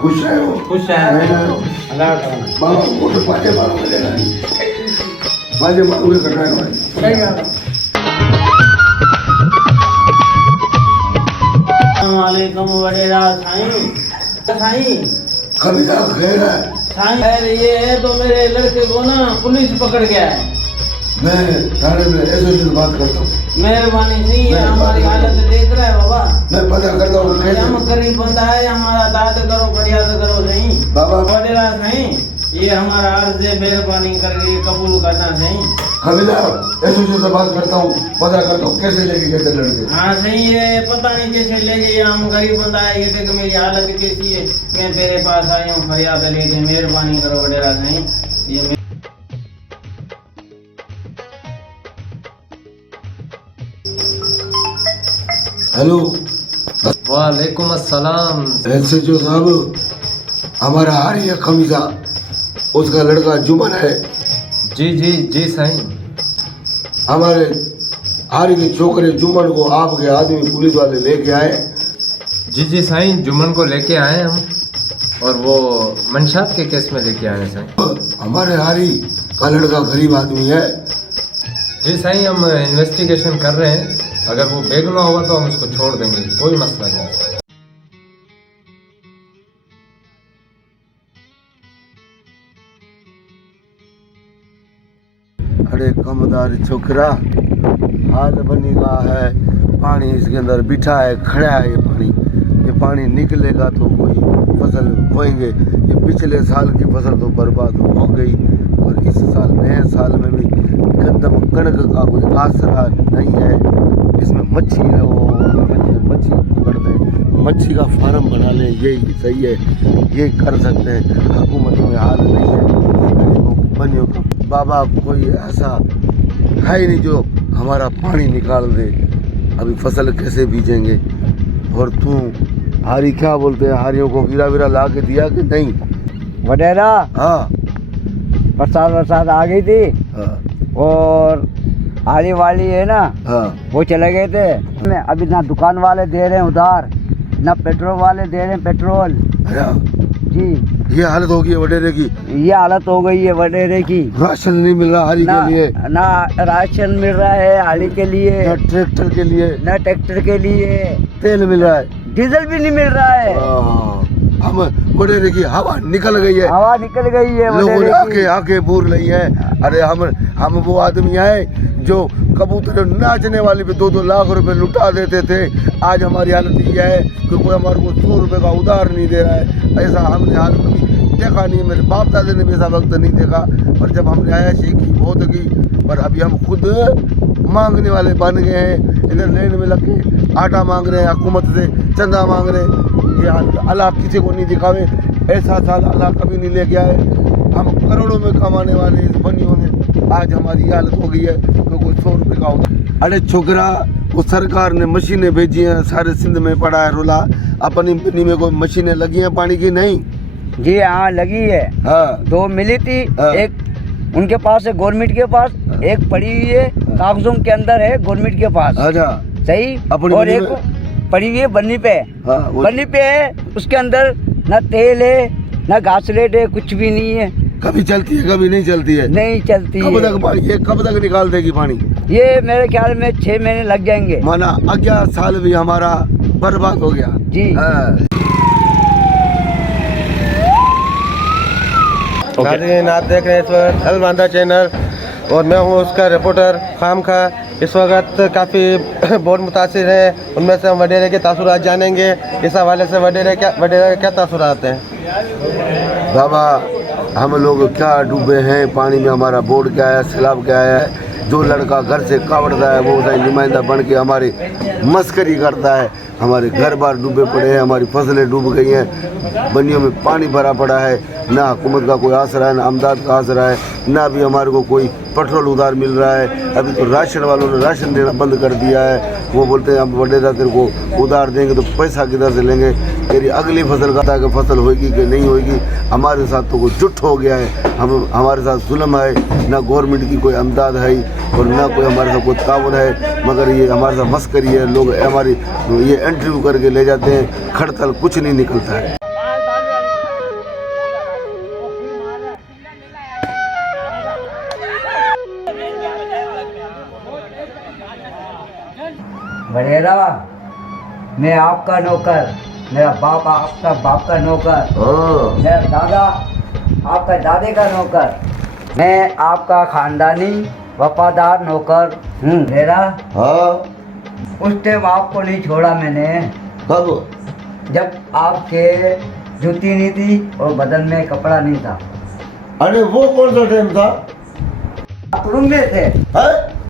खुश रहो, खुश है अल्लाह बाबा को तो पाते मारो मिलेगा नहीं पाते मारो के कटाए हुए वालेकुम वडेरा साईं साईं खमीदा खैर है साईं ये है तो मेरे लड़के को ना पुलिस पकड़ गया है। मैं थाने में ऐसे से बात करता हूँ मेहरबानी नहीं है, हमारी हालत देख रहा है बाबा। मैं पता करता हूँ हम गरीब बंदा है, हमारा दाद करो फरियाद करो सही बाबा वडेरा सही। ये हमारा अर्ज है, मेहरबानी करके कबूल करना सही। खमीदा ऐसे से बात करता हूँ पता करता हूँ कैसे लेके कैसे लड़के हाँ सही है, पता नहीं कैसे ले गए, हम गरीब बंदा है। ये देख मेरी हालत कैसी है, मैं तेरे पास आई हूँ फरियाद लेके, मेहरबानी करो वडेरा सही। ये हेलो वालेकुम अस्सलाम। ऐसे जो साहब हमारा हारी है खमीदा उसका लड़का जुमन है जी जी जी साईं। हमारे हारी के छोकरे जुमन को आपके आदमी पुलिस वाले लेके आए जी जी साईं, जुम्मन को लेके आए हम और वो मंशात के केस में लेके आए हैं साईं। हमारे हारी का लड़का गरीब आदमी है जी साईं, हम इन्वेस्टिगेशन कर रहे हैं, अगर वो बेगुनाह होगा तो हम उसको छोड़ देंगे, कोई मसला नहीं। अरे कमदार छोकरा हाल बनी का है पानी इसके अंदर बिठा है खड़ा है ये पानी निकलेगा तो कोई फसल बोएंगे। ये पिछले साल की फसल तो बर्बाद हो गई और इस साल नए साल में भी गंदम कणक का कोई आसरा नहीं है। इसमें मच्छी है वो मच्छी पकड़ दें, मच्छी का फार्म बना लें, यही सही है, ये कर सकते हैं। हुकूमत में हाल नहीं है बनियों का। बाबा कोई ऐसा है ही नहीं जो हमारा पानी निकाल दे, अभी फसल कैसे बीजेंगे। और तू हारी क्या बोलते हैं, हारियों को वीरा वीरा ला के दिया कि नहीं? वडेरा हाँ बरसात आ गई थी हाँ और हारी वाली है ना हाँ वो चले गए थे। मैं अभी ना दुकान वाले दे रहे हैं उधार, ना पेट्रोल वाले दे रहे हैं पेट्रोल। हाँ। जी ये हालत होगी वडेरे की, ये हालत हो गई है वडेरे की। राशन नहीं मिल रहा हारी ना के लिए, ना राशन मिल रहा है हारी के लिए, ना ट्रैक्टर के लिए, ना ट्रैक्टर के लिए, तेल मिल रहा है, डीजल भी नहीं मिल रहा है। हम वडेरे की हवा निकल गई है, हवा निकल गई है लोगों ने वडेरे आके की। आके बूर ली है। अरे हम वो आदमी आए जो कबूतर नाचने वाली पे 2-2 लाख रुपए लुटा देते थे। आज हमारी हालत ये है कि कोई हमारे को 100 रुपए का उधार नहीं दे रहा है। ऐसा हमने हाल कभी देखा नहीं, मेरे बाप दादे ने भी ऐसा वक्त नहीं देखा। और जब हमने आयाशी की बहुत की, पर अभी हम खुद मांगने वाले बन गए हैं। इधर लेन में लग के आटा मांग रहे हैं, हुकूमत से चंदा मांग रहे हैं। ये हालत अल्लाह किसी को नहीं दिखावे, ऐसा साल अल्लाह कभी नहीं लेके आए। हम करोड़ों में कमाने वाले इस बनियों में आज हमारी ये हालत हो गई है तो कोई 100 रुपये का होता। अरे छोकरा वो सरकार ने मशीनें भेजी हैं, सारे सिंध में पड़ा है रोला। अपनी बनी में कोई मशीनें लगी हैं पानी की? नहीं जी हाँ लगी है, हाँ 2 मिली थी। हाँ। एक उनके पास है गवर्नमेंट के पास, एक पड़ी हुई है कागजों के अंदर है गवर्नमेंट के पास। अच्छा सही। अपनी और बनी एक में? पड़ी हुई है बन्नी पे, हाँ वो बन्नी पे है, उसके अंदर ना तेल है ना घासलेट है, कुछ भी नहीं है। कभी चलती है कभी नहीं चलती है। नहीं चलती कब है। तक ये कब तक निकाल देगी पानी? ये मेरे ख्याल में 6 महीने लग जाएंगे। माना 11 साल भी हमारा बर्बाद हो गया जी। हाँ। नाज़रीन आप देख रहे हैं इस वक्त अलमांदा चैनल और मैं हूं उसका रिपोर्टर खाम खा। इस वक्त काफ़ी बहुत मुतासिर हैं, उनमें से हम वडेरे के तासुरात जानेंगे। इस हवाले से वडेरे के क्या तासुरात हैं? बाबा हम लोग क्या डूबे हैं पानी में, हमारा बोर्ड क्या है, सैलाब क्या है। जो लड़का घर से कावड़ता है वो नुमाइंदा बन के हमारी मस्करी करता है। हमारे घर बार डूबे पड़े हैं, हमारी फसलें डूब गई हैं, बनियों में पानी भरा पड़ा है। ना हुकूमत का कोई आसरा है, ना अमदाद का आसरा है, ना भी हमारे को कोई पेट्रोल उधार मिल रहा है। अभी तो राशन वालों ने राशन देना बंद कर दिया है। वो बोलते हैं हम वडेरा तेरे को उधार देंगे तो पैसा किधर से लेंगे, तेरी अगली फसल का कि फसल होगी कि नहीं होगी। हमारे साथ तो कोई जुट हो गया है, हमारे साथ जुल्म है। ना गवर्नमेंट की कोई अमदाद है और ना कोई हमारे साथ कोई ताउन है, मगर ये हमारे साथ मस्करी है। लोग हमारी ये इंटरव्यू करके ले जाते हैं, खड़तल कुछ नहीं निकलता है। वडेरा, मैं आपका नौकर, मेरा बाप आपका बाप का नौकर, हाँ मेरा दादा आपका दादे का नौकर, मैं आपका खानदानी वफादार नौकर हूँ मेरा। हाँ उस टाइम आपको नहीं छोड़ा मैंने, कब? जब आपके जूती नहीं थी और बदन में कपड़ा नहीं था। अरे वो कौन सा टाइम था? आप रूम में थे, हैं?